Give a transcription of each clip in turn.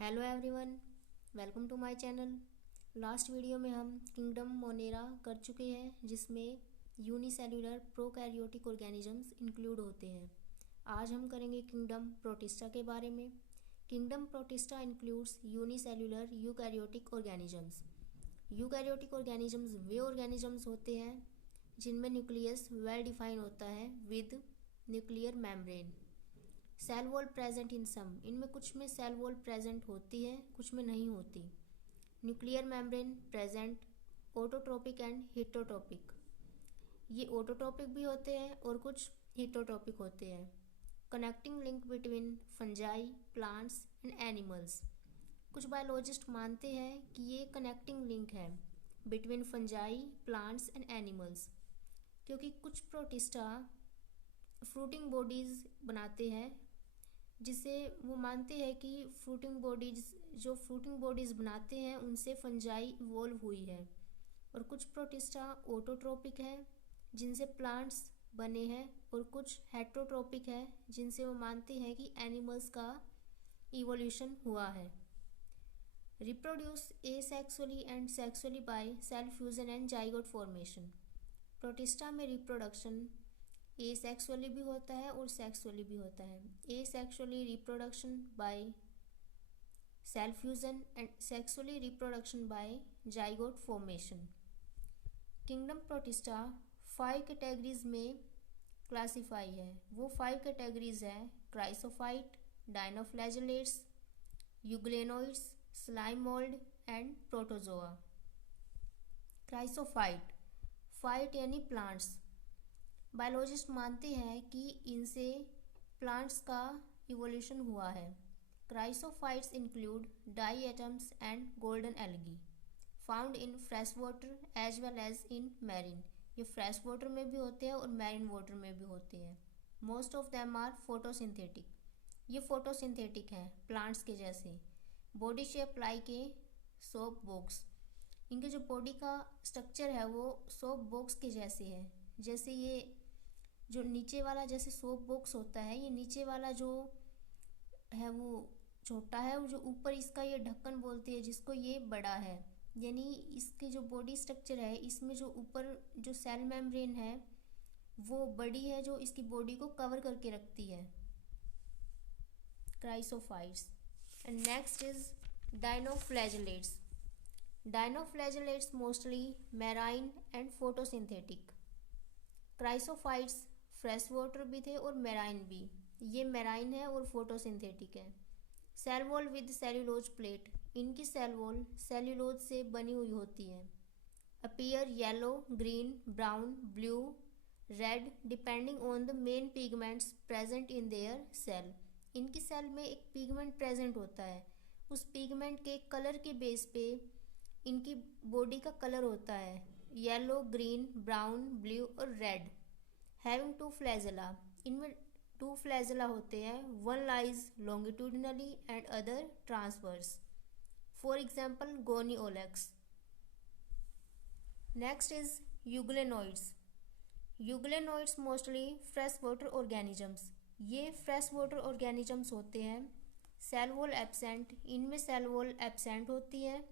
Hello everyone, welcome to my channel. Last video में हम kingdom Monera कर चुके हैं, जिसमें यूनिसेल्युलर प्रोकैरियोटिक ऑर्गेनिजम्स इंक्लूड होते हैं। आज हम करेंगे किंगडम प्रोटिस्टा के बारे में। Kingdom protista includes unicellular eukaryotic organisms. Eukaryotic organisms वे ऑर्गेनिजम्स होते हैं जिनमें न्यूक्लियस वेल डिफाइन होता है with nuclear membrane. Cell wall present in some, इनमें कुछ में सेल वॉल प्रेजेंट होती है, कुछ में नहीं होती। Nuclear membrane present, autotrophic and heterotrophic. ये ऑटोट्रोपिक भी होते हैं और कुछ हिटोट्रोपिक होते हैं। Connecting link between fungi, plants and animals. कुछ बायोलॉजिस्ट मानते हैं कि ये कनेक्टिंग लिंक है between fungi, plants and animals, क्योंकि कुछ प्रोटिस्टा फ्रूटिंग बॉडीज बनाते हैं, जिसे वो मानते हैं कि फ्रूटिंग बॉडीज बनाते हैं उनसे फंजाई इवॉल्व हुई है। और कुछ प्रोटिस्टा ऑटोट्रोपिक है जिनसे प्लांट्स बने हैं, और कुछ हेटरोट्रोपिक है जिनसे वो मानते हैं कि एनिमल्स का इवोल्यूशन हुआ है। Reproduce asexually and sexually by cell fusion and zygote formation. Protista में रिप्रोडक्शन एसेक्सुअली भी होता है और सेक्सुअली भी होता है। Asexually reproduction by cell fusion and sexually reproduction by zygote formation. Kingdom protista 5 categories में क्लासीफाई है। वो 5 कैटेगरीज है: chrysophyte, dinoflagellates, euglenoids, slime mould and protozoa. Chrysophyte, phyte यानी प्लांट्स। बायोलॉजिस्ट मानते हैं कि इनसे प्लांट्स का इवोल्यूशन हुआ है। Chrysophytes include diatoms and golden algae, found in fresh water as well as in marine. ये फ्रेश वाटर में भी होते हैं और मैरीन वाटर में भी होते हैं। Most of them are photosynthetic. ये फोटोसिंथेटिक हैं प्लांट्स के जैसे। Body shape like a soap box. इनके जो बॉडी का स्ट्रक्चर है वो सोप बॉक्स के जैसे है। जैसे ये जो नीचे वाला जैसे सोप बॉक्स होता है, ये नीचे वाला जो है वो छोटा है, और जो ऊपर इसका ये ढक्कन बोलते हैं जिसको, ये बड़ा है। यानी इसके जो बॉडी स्ट्रक्चर है, इसमें जो ऊपर जो सेल मेम्ब्रेन है वो बड़ी है, जो इसकी बॉडी को कवर करके रखती है। Chrysophytes. And next is dinoflagellates. Dinoflagellates mostly marine and photosynthetic. Chrysophytes fresh water भी थे और मैराइन भी। ये मैराइन है और फोटोसिंथेटिक है। Cell wall with cellulose plate. इनकी सेल वॉल सेल्यूलोज से बनी हुई होती है। Appear yellow, green, brown, blue, red depending on the main pigments present in their cell. इनकी सेल में एक पिगमेंट प्रेजेंट होता है, उस पिगमेंट के कलर के बेस पे इनकी बॉडी का कलर होता है येलो, ग्रीन, ब्राउन, ब्लू और रेड। Having 2 flagella. इनमें 2 फ्लैजेला होते हैं, one lies longitudinally and other transverse. For example gonyaulax. Next is euglenoids. Euglenoids mostly fresh water organisms. ये फ्रेश वाटर ऑर्गेनिजम्स होते हैं। Cell wall absent. इनमें cell wall absent होती है।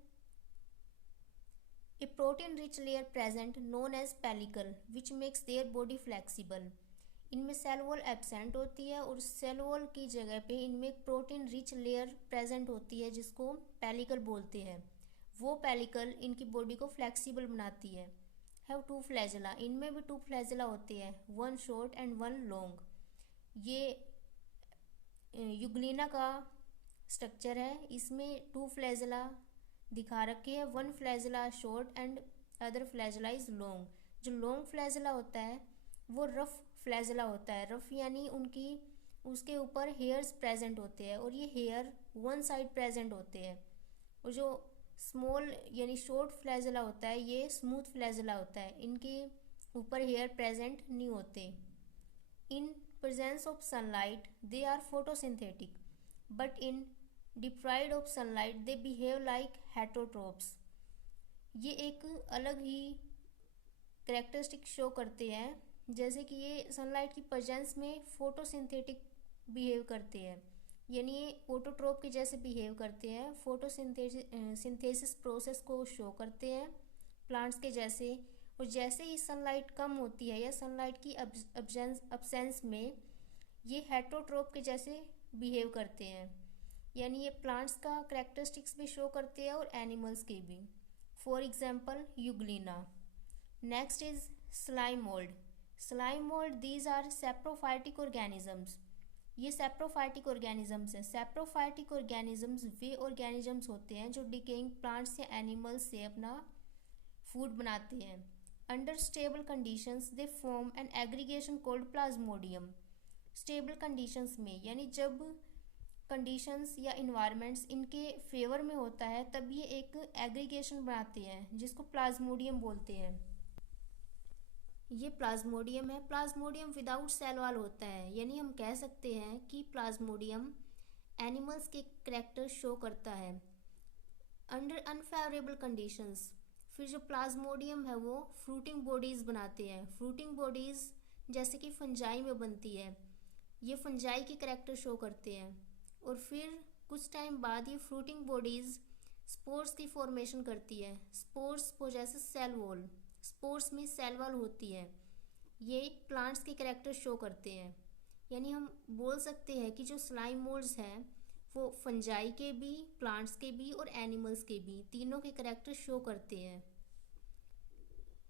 A protein rich layer present known as pellicle which makes their body flexible। इनमें cell wall absent होती है और सेल वॉल की जगह पे इनमें एक प्रोटीन रिच लेयर प्रेजेंट होती है जिसको पेलिकल बोलते हैं। वो पेलिकल इनकी बॉडी को फ्लेक्सिबल बनाती है। Have 2 flagella. इनमें भी 2 फ्लैजेला होते हैं, one short and one long. ये यूग्लिना का स्ट्रक्चर है। इसमें 2 फ्लैजेला दिखा रखी है, one flagella short and other flagella is long. जो लॉन्ग फ्लैजेला होता है वो रफ फ्लैजेला होता है। रफ यानी उसके ऊपर हेयर्स प्रेजेंट होते हैं और ये हेयर वन साइड प्रेजेंट होते हैं। और जो स्मॉल यानी शॉर्ट फ्लैजेला होता है ये स्मूथ फ्लैजेला होता है, इनके ऊपर हेयर प्रेजेंट नहीं होते। In presence of sunlight they are photosynthetic, but in deprived of sunlight they behave like heterotrophs। ये एक अलग ही करेक्टरिस्टिक शो करते हैं, जैसे कि ये सनलाइट की प्रेजेंस में फोटोसिंथेटिक बिहेव करते हैं। यानी ये ऑटोट्रोप के जैसे बिहेव करते हैं, फोटोसिंथेसिस प्रोसेस को शो करते हैं प्लांट्स के जैसे। और जैसे ही सनलाइट कम होती है या सनलाइट की अब्सेंस में ये हेटरोट्रोप के जैसे बिहेव करते हैं, यानी ये प्लांट्स का करेक्टरिस्टिक्स भी शो करते हैं और एनिमल्स के भी। For example Euglena. Next is slime mould. Slime mould these are saprophytic organisms. ये सैप्रोफाइटिक ऑर्गेनिजम्स हैं। सैप्रोफाइटिक ऑर्गेनिजम्स वे ऑर्गेनिजम्स होते हैं जो डिकेइंग प्लांट्स या एनिमल्स से अपना फूड बनाते हैं। Under stable conditions they form an aggregation called plasmodium. Stable conditions में यानी जब कंडीशंस या इन्वायरमेंट्स इनके फेवर में होता है तब ये एक एग्रीगेशन बनाते हैं जिसको प्लाज्मोडियम बोलते हैं। ये प्लाज्मोडियम है। प्लाज्मोडियम विदाउट सेल वॉल होता है, यानी हम कह सकते हैं कि प्लाज्मोडियम एनिमल्स के करैक्टर शो करता है अंडर अनफेवरेबल कंडीशंस। फिर जो प्लाज्मोडियम है वो फ्रूटिंग बॉडीज़ बनाते हैं। फ्रूटिंग बॉडीज़ जैसे कि फंजाई में बनती है, ये फंजाई के करैक्टर शो करते हैं। और फिर कुछ टाइम बाद ये फ्रूटिंग बॉडीज़ स्पोर्स की फॉर्मेशन करती है। Spores possesses cell wall. Spores में सेल वॉल होती है। ये प्लांट्स के करैक्टर शो करते हैं। यानी हम बोल सकते हैं कि जो स्लाइम मोल्ड्स हैं वो फंजाई के भी, प्लांट्स के भी और एनिमल्स के भी, तीनों के करैक्टर शो करते हैं।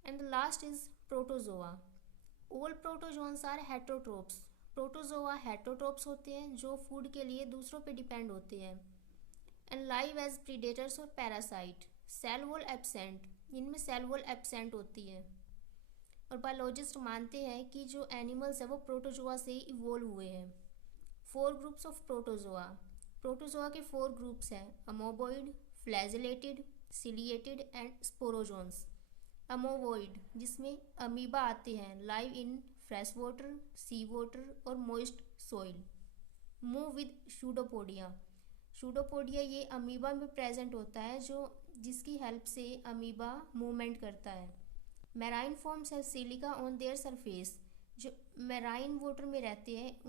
And the last is protozoa. All protozoans are heterotrophs. Protozoa heterotrophs होते हैं जो फूड के लिए दूसरों पे डिपेंड होते हैं। एंड लाइव एज प्रीडेटर्स और पैरासाइट। सेल वॉल एब्सेंट, इनमें सेल वॉल एब्सेंट होती है। और बायोलॉजिस्ट मानते हैं कि जो एनिमल्स है वो प्रोटोजोआ से ही इवोल्व हुए हैं। 4 ग्रुप्स ऑफ प्रोटोजोआ। प्रोटोजोआ के 4 ग्रुप्स हैं, amoeboid, flagellated, ciliated and sporozoans. Amoeboid जिसमें अमीबा आते हैं, live in fresh water, sea water और moist soil. Move with pseudopodia. Pseudopodia ये अमीबा में प्रेजेंट होता है जिसकी हेल्प से अमीबा मूवमेंट करता है। Marine forms have silica on their surface. जो मैराइन वाटर में रहते हैं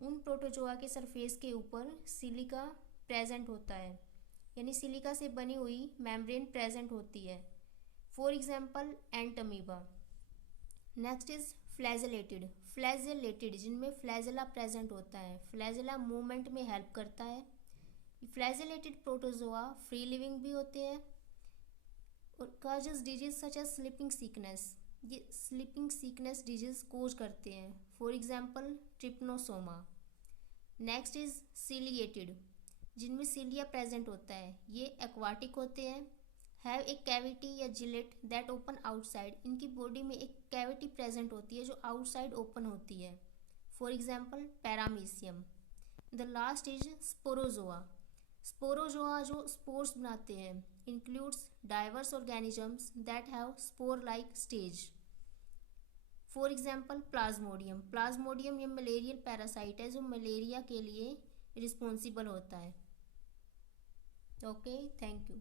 उन प्रोटोजोआ के सरफेस के ऊपर सिलिका प्रेजेंट होता है, यानी सिलिका से बनी हुई मेम्ब्रेन प्रेजेंट होती है। For example ant amoeba. Next is flagellated. Flagellated जिनमें फ्लैजेला प्रेजेंट होता है। फ्लैजेला मूवमेंट में हेल्प करता है। फ्लैजेलेटेड प्रोटोजोआ फ्री लिविंग भी होते हैं और causes disease such as sleeping sickness. ये स्लीपिंग सिकनेस डिजीज कोज करते हैं। For example Trypanosoma. Next is ciliated जिनमें सिलिया प्रेजेंट होता है। ये एक्वाटिक होते हैं। हैव ए कैविटी या जिलेट दैट ओपन आउटसाइड। इनकी बॉडी में एक कैविटी प्रेजेंट होती है जो आउटसाइड ओपन होती है। For example paramecium. The last is Sporozoa. Sporozoa जो स्पोर्स बनाते हैं includes diverse organisms that have spore like stage. For example Plasmodium. Plasmodium ये मलेरियल पैरासाइट है जो मलेरिया के लिए रिस्पॉन्सिबल होता है। Okay, thank you.